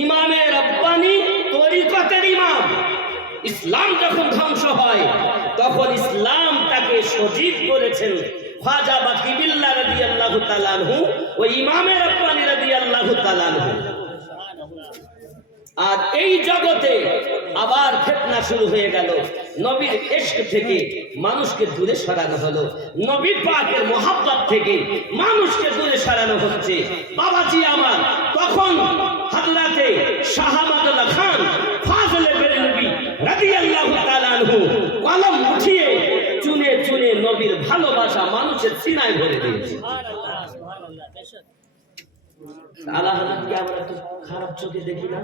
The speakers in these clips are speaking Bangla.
ইমামে রব্বানি তরিকতের ইমাম। ইসলাম যখন ধ্বংস হয় তখন ইসলাম তাকে সজীব করেছেন খাজা বাকিবিল্লাহ রাদিয়াল্লাহু তাআলা আনহু ও ইমামে রব্বানি রাদিয়াল্লাহু তাআলা আনহু। আর এই জগতে আবার ফিতনা শুরু হয়ে গেল। নবীর ইশক থেকে মানুষকে দূরে সরানো হলো, নবী পাকের মোহাব্বত থেকে মানুষকে দূরে সরানো হচ্ছে। বাবাজি আমার, তখন হযরতে শাহ আমাদুল্লাহ খান ফাজলে বেরেলভী রাদিয়াল্লাহু তাআলা আনহু কলম উঠিয়ে চুনে চুনে নবীর ভালোবাসা মানুষের সিনায় ভরে দিয়েছে। আল্লাহ হাজরতকে আমরা তো খারাপ চোখে দেখি না,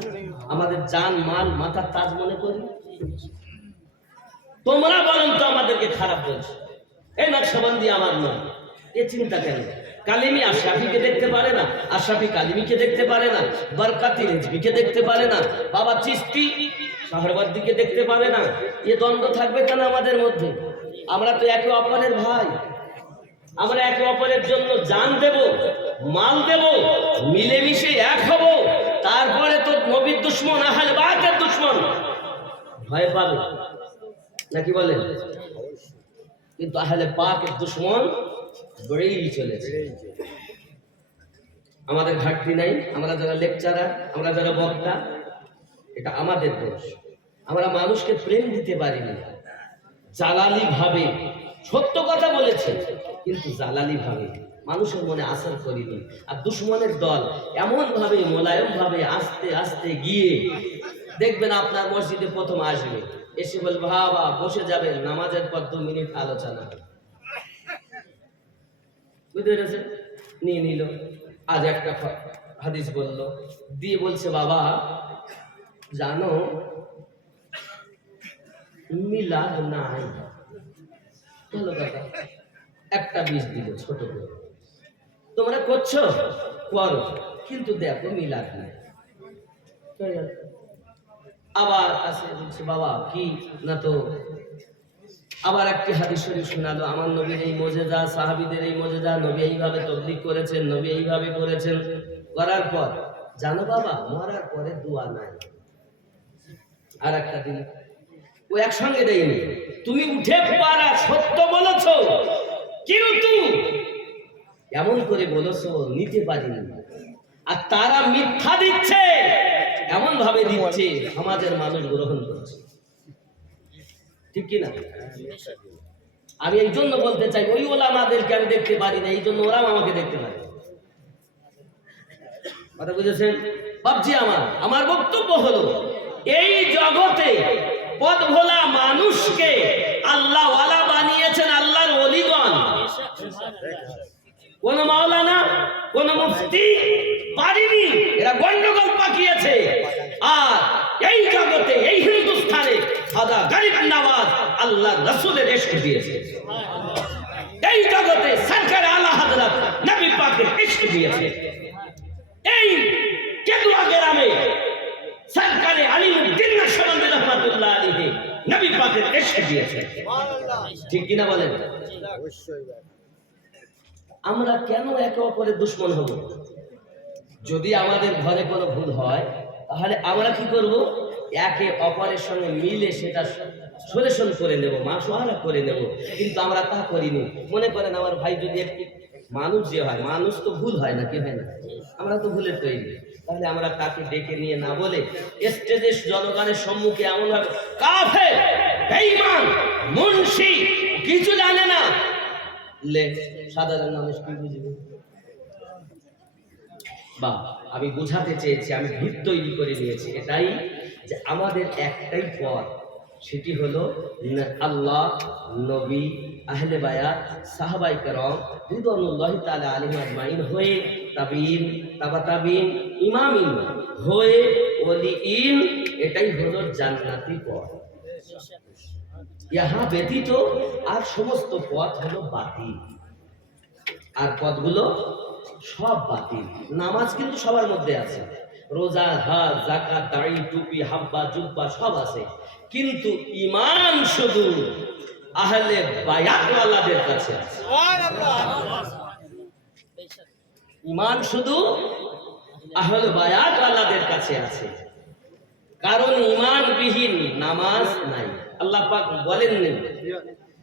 আমাদের জান মাল মাথার তাজ মনে করি। তোমরা বলেন তো আমাদেরকে খারাপ বলছো, এই নকশবন্দি আমার নয়, এ চিন্তা কেন? কালিমি আশরাফিকে দেখতে পারে না, আশরাফি কালিমিকে দেখতে পারে না, বরকাতি রেজভিকে দেখতে পারে না, বাবা চিস্তি শাহরবার্দিকে দেখতে পারে না। এ দ্বন্দ্ব থাকবে কেন আমাদের মধ্যে? আমরা তো একে অপরের ভাই, আমরা একে অপরের জন্য জান দেব, মাল দেব, মিলেমিশে এক হব। তারপরে তো নবীর দুশ্মন আহলে বায়তের দুশ্মন ভয় পাবে নাকি বলেন? কিন্তু আহলে পাকের দুশ্মন বেড়েই চলেছে। আমাদের ঘাটতি নাই, আমরা যারা লেকচারার, আমরা যারা বক্তা, এটা আমাদের দোষ। আমরা মানুষকে প্রেম দিতে পারিনি, জালালি ভাবে সত্য কথা বলেছে কিন্তু জালালি ভাবে মানুষের মনে আসার করিনি। আর দুশ্মনের দল এমন ভাবে মোলায়েম ভাবে আস্তে আস্তে গিয়ে দেখবেন আপনার মসজিদে প্রথম আসবে, এসে বলবে বাবা বসে যাবেন, নামাজের পর 2 মিনিট আলোচনা, বুঝতে পেরেছেন? নিয়ে নিল, আজ একটা হাদিস বলল, দিয়ে বলছে বাবা জানো মিলাদ নাই। ভালো কথা, একটা বীজ দিল ছোট করে, তোমরা করছো করো, কিন্তু দেখো মিলাদ নাই। আবার আসে বলছে বাবা কি না, তো আবার একটি হাদিস শরীফ শোনালো, আমার নবীর এই মজেজা, সাহাবীদের এই মজেজা, নবী এইভাবে তাবলীগ করেছেন, নবী এইভাবে করেছেন। করার পর জানো বাবা মরার পরে দোয়া নাই। আর একটা দিন ও একসঙ্গে দেয়নি, তুমি উঠে পারা সত্য বলেছো কিন্তু এমন করে বলেছো নিতে পারিনি। আর তারা মিথ্যা দিচ্ছে, এমন ভাবে দিচ্ছে সমাজের মানুষ গ্রহণ করছে, ঠিক কি না? আমি এই জন্য বলতে চাই, ওই ওলামাদেরকে আমি দেখতে পারি না, এই জন্য ওরা আমাকে দেখতে পারে। কথা বুঝেছেন বাপজি? আমার বক্তব্য হলো এই জগতে পথ ভোলা মানুষকে আল্লাহ ওয়ালা বানিয়েছেন আল্লাহর ওলিগণ। কোন মাওলানা কোন মুফতি পারিনি, এরা গন্ডগোল পাকিয়েছে। আর এই জগতে এই হিন্দুস্তানে খাজা গরিব নওয়াজ আল্লাহর রাসূলের ইশক দিয়েছে, এই জগতে সরকার আলা হযরত নবী পাকের ইশক দিয়েছে, এই কেদুয়া গ্রামে সরকারে আলিমউদ্দিন নকশবন্দি রহমাতুল্লাহ আলাইহি নবী পাকের ইশক দিয়েছে, ঠিক কি না বলেন? আমরা কেন একে অপরের দুশ্মন হব? যদি আমাদের ঘরে কোনো ভুল হয় তাহলে আমরা কি করব? একে অপরের সঙ্গে মিলে সেটা সলিউশন করে নেব, মাসওয়ারা করে নেব। কিন্তু আমরা তা করিনি। মনে করেন আমার ভাই যদি একটি মানুষ যে হয়, মানুষ তো ভুল হয় না, কি হয় না? আমরা তো ভুলের তৈরি, তাহলে আমরা তাকে ডেকে নিয়ে না বলে স্টেজে জনগণের সম্মুখে এমন ভাবে কাফের বেঈমান মুনশি কিছু জানে না, সাধারণ মানুষ কি বুঝবে? বা আমি বোঝাতে চেয়েছি, আমি ভিত তৈরি করে নিয়েছি এটাই যে আমাদের একটাই পথ, সেটি হলো আল্লাহ, নবী, আহলে বায়াত, সাহাবায়ে কেরাম রিদওয়ানুল্লাহি তাআলা আলাইহিম আজমাইন হয়ে তাবিঈন, তাবা তাবিঈন, ইমামিন হয়ে ওলিঈন, এটাই হলো জান্নাতি পথ। ইহা ব্যতীত আর সমস্ত পথ হলো বাতিল, আর পথগুলো সব বাতিল। নামাজ কিন্তু সবার মধ্যে আছে, রোজা, হজ, যাকাত, দাড়ি, টুপি, হাব্বা, জুব্বা সব আছে, কিন্তু ঈমান শুধু আহলে বায়াত ওয়ালাদের কাছে আছে। ঈমান শুধু আহলে বায়াত ওয়ালাদের কাছে আছে আছে, কারণ ঈমানবিহীন নামাজ নাই। আল্লাহ পাক বলেননি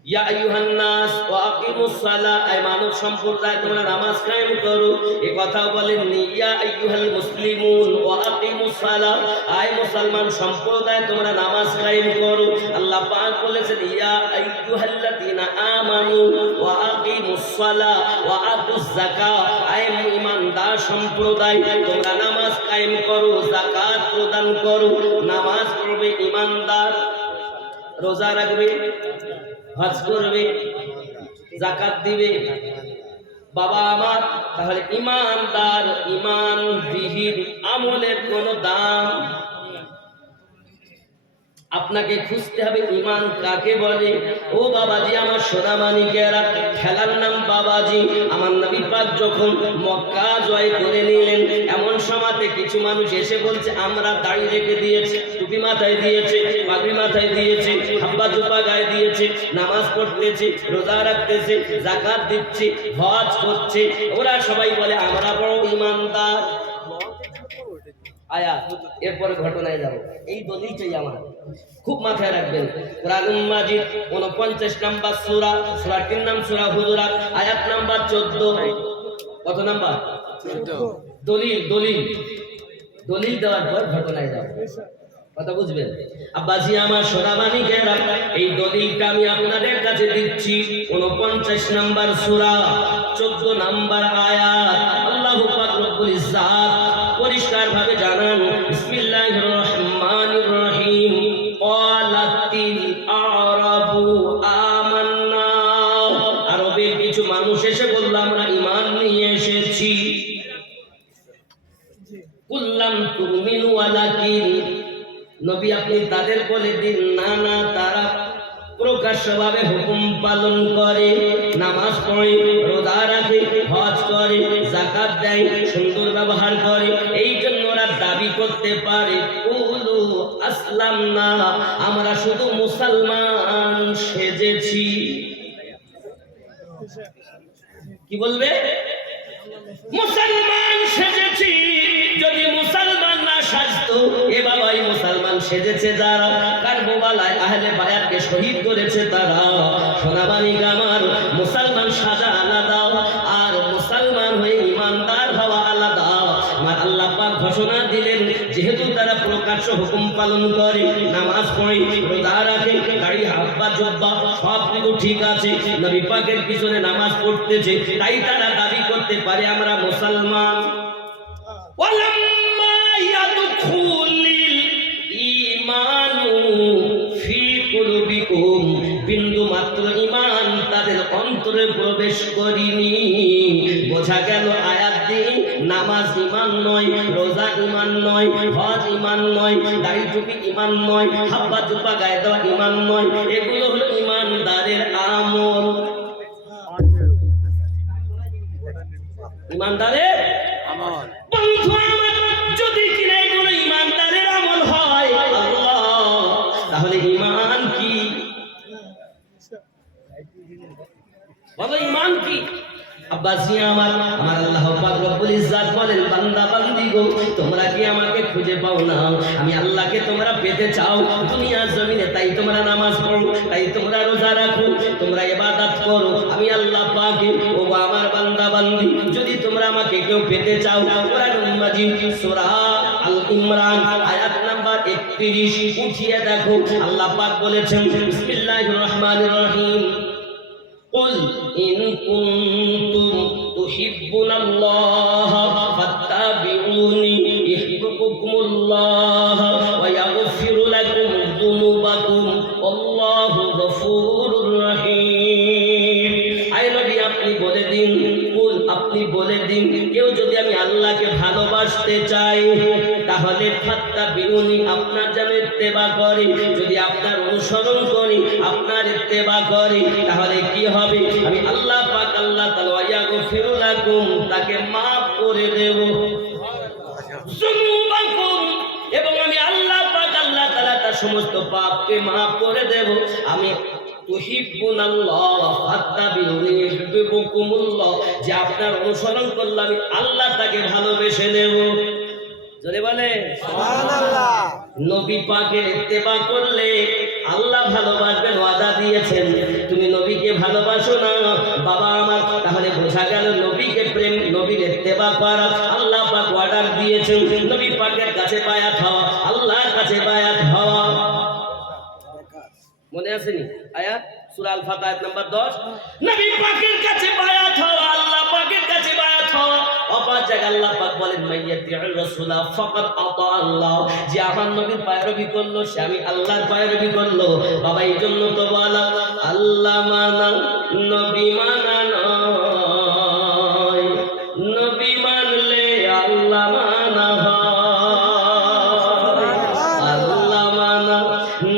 ইয়া আইয়ুহান নাস ওয়া আকিমুস সালাহ, এই মানব সম্প্রদায় তোমরা নামাজ কায়েম করো, এই কথাও বলেননি ইয়া আইয়ুহাল মুসলিমুন ওয়া আকিমুস সালাহ, আই মুসলমান সম্প্রদায় তোমরা নামাজ কায়েম করো। আল্লাহ পাক বলেছেন ইয়া আইয়ুহাল্লাযীনা আমানু ওয়া আকিমুস সালাহ ওয়া আতুজ যাকাত, আই ঈমানদার সম্প্রদায় তোমরা নামাজ কায়েম করো, যাকাত প্রদান করো। নামাজ পড়বে ঈমানদার, রোজা রাখবে, হজ করবে, যাকাত দিবে, বাবা আমার। তাহলে ঈমানদার, ঈমানবিহীন আমলের কোনো দাম। আপনাকে খুঁজতে হবে ঈমান কাকে বলে। ও বাবাজি আমার সোনামানিকেরা, খেলার নাম বাবাজি। আমার নবী পাক যখন মক্কা জয় করে নিলেন, এমন সময়তে কিছু মানুষ এসে বলছে আমরা দাড়ি রেখে দিয়েছি, টুপি মাথায় দিয়েছে, পাগড়ি মাথায় দিয়েছে, হাব্বা জুব্বা গায়ে দিয়েছে, নামাজ পড়তেছে, রোজা রাখতেছে, যাকাত দিচ্ছে, হজ করছে। ওরা সবাই বলে আমরা বড় ঈমানদার। আয়া এরপরে ঘটনায় যাব, এই দলিল চাই আমার, খুব মাথায় রাখবেন। কোরআনুল মাজিদ 49 নম্বর সূরা, সূরাটির নাম সূরা হুজুরাত, আয়াত নাম্বার 14। কত নাম্বার? 14। দলিল দলিল দলিল দেওয়ার পর ঘটনায় যাব, কথা বুঝবেন। আব্বাজি আমার সোনামানিকেরা, এই দলিলটা আমি আপনাদের কাছে দিচ্ছি। 49 নম্বর সূরা 14 নম্বর আয়াত, আল্লাহু পাক রব্বুল ইজ্জাত পরিষ্কার ভাবে জানান, বিসমিল্লাহির রহমানির রহিম, ক্বালাতিল আরাবু আমান্না, আরবের কিছু মানুষ এসে বলল আমরা ঈমান নিয়ে এসেছি। কুল্লাম তুমিনু ওয়ালাকিন, নবী আপনি তাদের বলে দিন না না, তারা প্রকাশ্যভাবে হুকুম পালন করে, নামাজ পড়ে, রোজা রাখে, হজ করে, যাকাত দেয়, সুন্দর ব্যবহার করে, এই জন্য ওরা দাবি করতে পারে কুলু আসলামনা, আমরা শুধু মুসলমান সেজেছি। কি বলবে? মুসলমান সেজেছি। যদি মুসলমান না সাজতো, এ বাবাই মুসলমান সেজেছে যারা, কারবালায় আহলে বায়াতকে শহীদ করেছে তারা। সোনাবানি গামার, মুসলমান সাজা আলাদা আর মুসলমান হয়ে ঈমানদার হওয়া আলাদা। আমার আল্লাহ পাক ঘোষণা দিলেন, যেহেতু তারা প্রকাশ্য হুকুম পালন করে, নামাজ পড়ে, রোজা রাখে, দাড়ি হাব্বা জব্বা সব কিছু ঠিক আছে, নবী পাকের পিছনে নামাজ পড়তেছে, তাই তারা দাবি করতে পারে আমরা মুসলমান। ওয়ালাম্মা ইয়াদখুলিল ঈমানু ফি কুলুবিকুম, বিন্দু মাত্র ঈমান তাদের অন্তরে প্রবেশ করিনি। বোঝা গেল আয়াত দিয়ে নামাজ ঈমান নয়, রোজা ঈমান নয়, হজ ঈমান নয়, দাড়ি টুপি ঈমান নয়, হাব্বা জুব্বা গায়ে দেওয়া ঈমান নয়, এগুলো হলো ঈমানদারের আমল। ঈমানদারের আমল। বন্ধু আমার, যদি কিনা এগুলো ঈমানদারের আমল হয়, আল্লাহ, তাহলে ঈমান কি? বলো ঈমান কি? আব্বাসি আমার আল্লাহ পাক রব্বুল ইজ্জাত বলেন, বান্দা বান্দি গো, তোমরা কি আমাকে খুঁজে পাও না? আমি আল্লাহকে তোমরা পেতে চাও দুনিয়ার জমিনে, তাই তোমরা নামাজ পড়ো, তাই তোমরা রোজা রাখো, তোমরা ইবাদত করো। আমি আল্লাহ পাকে, ও আমার বান্দা বান্দি, যদি তোমরা আমাকে কেউ পেতে চাও, কোরআনুল মাজিদ সূরা আল ইমরান আয়াত নাম্বার 31 উঠিয়ে দেখো, আল্লাহ পাক বলেছেন, বিসমিল্লাহির রহমানির রহিম, কুল ইন কুনতুম তুহিব্বুনাল্লাহ ফাত্তাবিউনি ইউহিব্বুকুমুল্লাহ ওয়া ইয়াগফিরু লাকুম যুনুবাকুম আল্লাহু গফুরুর রহিম। আয় নবী আপনি বলে দিন, কুল আপনি বলে দিন, কেউ যদি আমি আল্লাহকে ভালোবাসতে চাই, তাহলে ফাত্তাবিউনি আপনার যেন ইত্তেবা করে, যদি আপনার অনুসরণ করি, আপনার ইত্তেবা করি, তাহলে কি হবে? আমি আল্লাহ পাক আল্লাহ তাআলা ইয়াগফিরু লাকুম, তাকে maaf করে দেব, যুনুবাকুম, এবং আমি আল্লাহ পাক আল্লাহ তাআলা তার সমস্ত পাপকে maaf করে দেব। আমি তুহিব্বুনাল্লাহ ফাত্তাবিউনি ইউহিব্বুকুমুল্লাহ, যে আপনার অনুসরণ করলে আমি আল্লাহ তাকে ভালোবেসে নেব। জোরে বলে সুবহানাল্লাহ। নবী পাকের ইত্তেবা করলে আল্লাহ ভালোবাসবেন, ওয়াদা দিয়েছেন। তুমি নবীকে ভালোবাসো না বাবা আমার, তাহলে বোঝা গেল নবীকে প্রেম, নবীর ইত্তেবা করা আল্লাহ পাক অর্ডার দিয়েছেন। নবী পাকের কাছে বায়াত হওয়া, আল্লাহর কাছে বায়াত হওয়া। মনে আছে নি আয়াত সূরা আল ফাতহ আয়াত নাম্বার 10, নবী পাকের কাছে বায়াত হওয়া, আল্লাহ পাকের কাছে বায়াত হওয়া। অপর জায়গায় আল্লাহ পাক বলেন মাইয়াতিউর রাসূলা ফাকাত আতা আল্লাহ, যে আমার নবীর পায়রবি করলো সে আমি আল্লাহর পায়রবি করলো। বাবা এই জন্য তো বলা আল্লাহ মানা নবী মানা নয়, নবী মানলে আল্লাহ মানা হয়। আল্লাহ মানা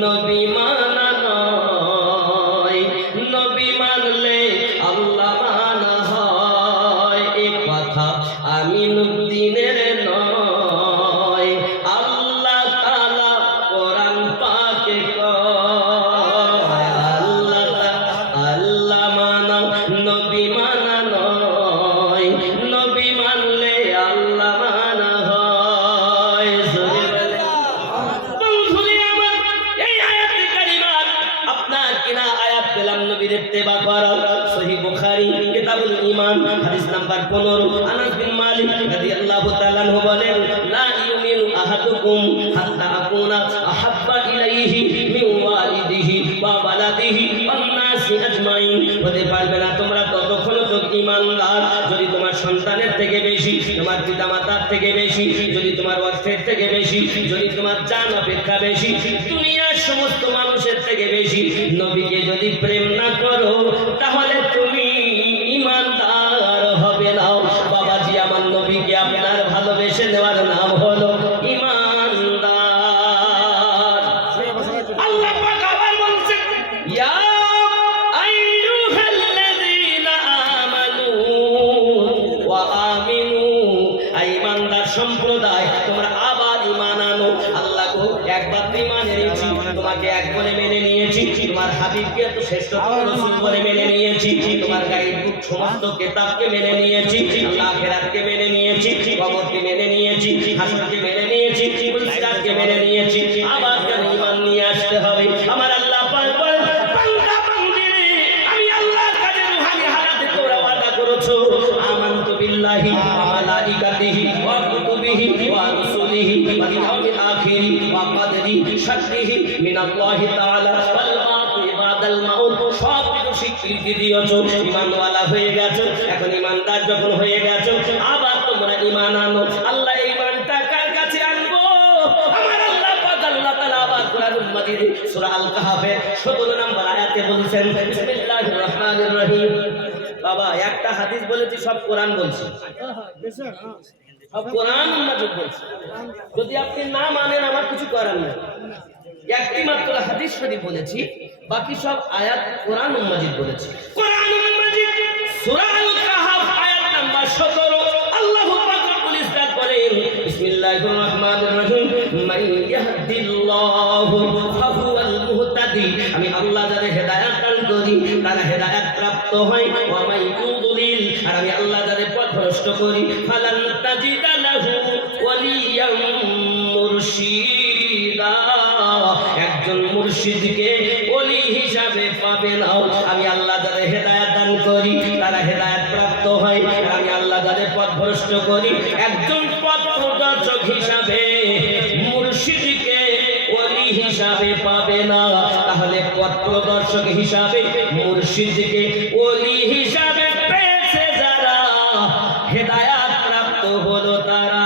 নবী মানা নয়, নবী মানলে আল্লাহ মানা হয়। এই কথা আমিনুদ্দিনের নয়, আল্লাহ তাআলা কোরআন পাকে কয় আল্লাহ মানা নবী মানা নয়, নবী মানলে আল্লাহ মানা হয়। বন্ধুরে আমার, এই আয়াতে কারিমা আপনার কিনা আয়াত পেলাম নবীর ইত্তেবা করা। সহিহ বুখারী কিতাবুল ঈমান হাদিস নাম্বার 15, আনাস বিন মালিক রাদিয়াল্লাহু তাআলা আনহু বলেন লা ইউমিনু আহাদুকুম হাত্তা আকুনা আহাব্বা ইলাইহি মিন ওয়ালিদিহি ওয়া ওয়ালাদিহি ওয়ান নাসি আজমাইন। হতে পারবে না তোমরা ততক্ষণ তো ঈমানদার যদি তোমার সন্তানের থেকে বেশি, তোমার পিতামাতার থেকে বেশি, যদি তোমার অর্থের থেকে বেশি, যদি তোমার জান অপেক্ষা বেশি, দুনিয়ার সমস্ত মানুষের থেকে বেশি নবীকে যদি প্রেম না করো তাহলে তুমি ঈমানদার হবে না। বাবাজি আমার নবীকে আপনার ভালোবেসে নেওয়ার নাম হলো ঈমানদার। আল্লাহ পাক আবার বলছেন ইয়া আইয়ুহাল্লাযীনা আমানু ওয়া আমিনু, ঈমানদার সম্প্রদায় তোমরা আবার ঈমান আনো। আল্লাহ গো একবার ঈমান এনেছি, তোমাকে এক বলে মেনে নিয়েছি, তোমার হাবিবকে তো শ্রেষ্ঠ রাসূল বলে মেনে নিয়েছি, তোমার গাইড বুক সমস্ত কিতাবকে মেনে নিয়েছি, আখিরাতকে মেনে নিয়েছি, কবরকে মেনে নিয়েছি, হাসরকে মেনে নিয়েছি, সিরাতকে মেনে নিয়েছি। আবার কেন ঈমান নিয়ে আসতে হবে? আমার আল্লাহ পাক বলেন বান্দা বান্দিরে আমি আল্লাহর কাছে রূহানি হালাতে তোমরা ওয়াদা করেছো আমানতু বিল্লাহি ওয়া মালাইকাতিহি ওয়া কুতুবিহি ওয়া রাসূলিহি ওয়াল ইয়াউমিল আখির ওয়া কদরি শাররিহি মিনাল্লাহি তাআলা ওয়াল বাতি বাদাল মাউত। সব কিছু স্বীকৃতি দিয়েছো, ঈমানওয়ালা হয়ে গেছো। এখন ঈমানদার যখন হয়ে গেছো আবার তোমরা ঈমান আনো। আল্লাহ ঈমানটা কার কাছে আনবো? আমার আল্লাহ পাক আল্লাহ তাআলা আবার কোরআনুল মাজিদ সূরা আল কাহফের 17 নম্বর আয়াতে বলেছেন বিসমিল্লাহির রহমানির রহিম। বাবা একটা হাদিস বলেছি, সব কোরআন বলছি, সব কোরআন মাজিদ বলছি। যদি আপনি না মানেন আমার কিছু করার নেই। একটি মাত্র হাদিস শরীফ বলেছি, বাকি সব আয়াত কোরআন মাজিদ বলেছি। কোরআন মাজিদ সূরা আল কাহফ আয়াত নাম্বার 17 আল্লাহু পাক রব্বুল ইজ্জত বলেন বিসমিল্লাহির রহমানির রহিম মান ইয়াহদিল্লাহু ফাহুয়াল মুহতাদি। আমি আল্লাহ যাদের হেদায়েত দান করি তারা হেদায়েত প্রাপ্ত হয়। ওয়া মান ইউদ্লিল, আর আমি আল্লাহ যাদের পথভ্রষ্ট করি ফালান তাজিদা লাহু ওয়ালিয়াম মুরশিদা। একজন মুর্শিদকে ওলি হিসাবে পাবে না। আমি আল্লাহ যাদের হেদায়েত দান করি তারা হেদায়েত প্রাপ্ত হয়, আর আমি আল্লাহ যাদের পথভ্রষ্ট করি একজন পথপ্রদর্শক হিসাবে মুর্শিদকে ওলি হিসাবে পাবে না। তাহলে পথপ্রদর্শক হিসাবে মুর্শিদকে ওলি হিসাবে পেয়েছে যারা, হেদায়েত প্রাপ্ত হলো তারা।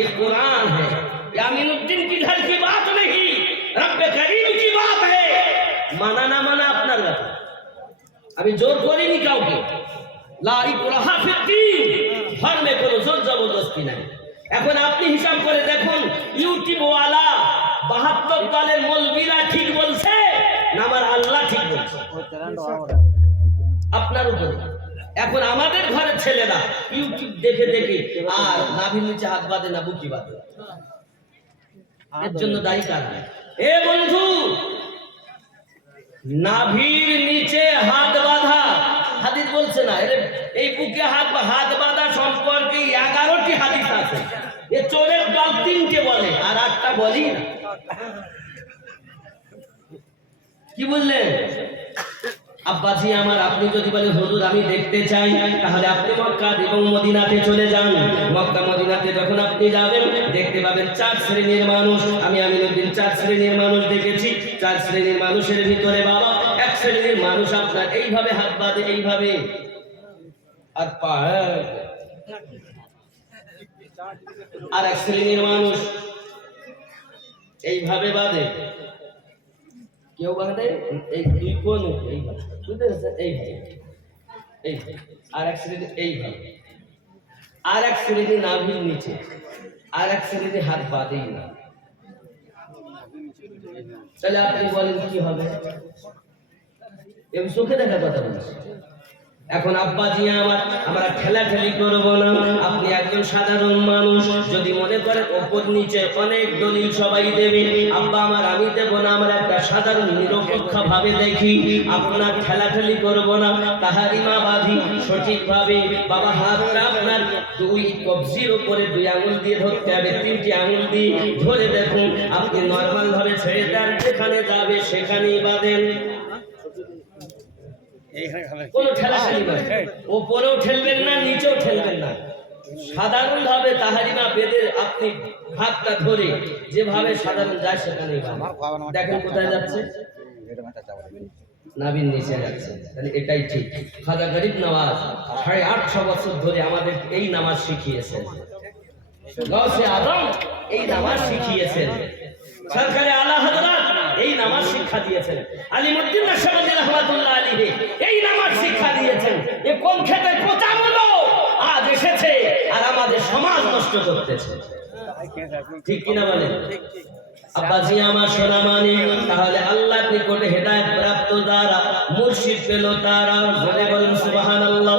ये कुरान है, यामीनुद्दीन की घर की बात नहीं, रब्बे करीम की बात है। माना ना माना আপনার ব্যাপার, আমি জোর করিনি কাউকে। লা ইকরাহা ফিদ্দীন, ধর্মে কোনো জোর জবরদস্তি নাই। এখন আপনি হিসাব করে দেখুন, ইউটিউব ওয়ালা 72 দলের মৌলবীরা ঠিক বলছে না আমার আল্লাহ ঠিক বলছে? আপনার উপরে। এখন আমাদের ঘরের ছেলেরা ইউটিউব দেখে দেখে আর নাভির নিচে হাত বাঁধে না বুকি বাঁধে, এর জন্য দায়ী কারা? এ বন্ধু, নাভির নিচে হাত বাঁধা হাদিস বলছে না, এই বুকে হাত বাঁধা সম্পর্কে 11টি হাদিস আছে। এ চোরের দল 3টে বলে আর 8টা বলি না। কি বললেন আব্বাজি আমার, আপনি যদি বলেন হুজুর আমি দেখতে চাই, তাহলে আপনি মক্কা এবং মদিনাতে চলে যান। মক্কা মদিনাতে যখন আপনি যাবেন দেখতে পাবেন 4 শ্রেণীর মানুষ। আমি আমিনুদ্দিন 4 শ্রেণীর মানুষ দেখেছি। 4 শ্রেণীর মানুষের ভিতরে বাবা এক শ্রেণীর মানুষ আপনার এইভাবে হাত বাঁধে, এইভাবে হাত পা, আর এক শ্রেণীর মানুষ এইভাবে বাঁধে। কেউ বাঁধে এই 2 কোণ এইভাবে, বুঝতে পারছেন, এইভাবে এইভাবে। আর এক শ্রেণী এইভাবে, আর এক শ্রেণী নাভির নিচে, আর এক শ্রেণী হাত বাঁধেই না। তাহলে আপনি বলেন কি হবে? এবার চোখে দেখা কথা বলছি। এখন আব্বাজি আমার, আমরা ঠেলাঠেলি করব না। আপনি একজন সাধারণ মানুষ, যদি মনে করেন ওপর নিচে অনেক দলিল সবাই দেবে, আব্বা আমার আমি দেব না, আমরা একটা সাধারণ নিরপেক্ষ ভাবে দেখি। আপনার ঠেলাঠেলি করব না, তাহারিমা বাঁধি সঠিকভাবে। বাবা হাতটা আপনার 2 কবজির উপরে 2 আঙুল দিয়ে ধরতে হবে, 3টি আঙুল দিয়ে ধরে দেখুন। আপনি নরমাল ভাবে ছেড়ে দেন, যেখানে যাবে সেখানেই বাঁধেন। কোন ঠেলাঠেলি নয়, ওপরেও ঠেলবেন না, নিচেও ঠেলবেন না। সাধারণ ভাবে তাহারিমা বেঁধে আপনি হাতটা ধরে যেভাবে সাধারণ যায় সেখানেই বাঁধেন। দেখেন কোথায় যাচ্ছে, নাভির নিচে যাচ্ছে। তাহলে এটাই ঠিক। খাজা গরিব নওয়াজ 850 বছর ধরে আমাদের এই নামাজ শিখিয়েছেন। গাউসে আজম এই নামাজ শিখিয়েছেন। সরকারে আলা হযরত এই নামাজ শিক্ষা দিয়েছেন। আলিমউদ্দিন নাশবন্দি রাহমাতুল্লাহ আলাইহি এই নামাজ শিক্ষা দিয়েছেন। এ কোন ক্ষেত্রে প্রচারগুলো আজ এসেছে আর আমাদের সমাজ নষ্ট করতেছে। ঠিক কিনা বলেন আব্বাজি আমার সোনা মানে? তাহলে আল্লাহর নিকটে হেদায়েত প্রাপ্ত যারা, মুর্শিদ পেল তারা, বলে বলেন সুবহানাল্লাহ।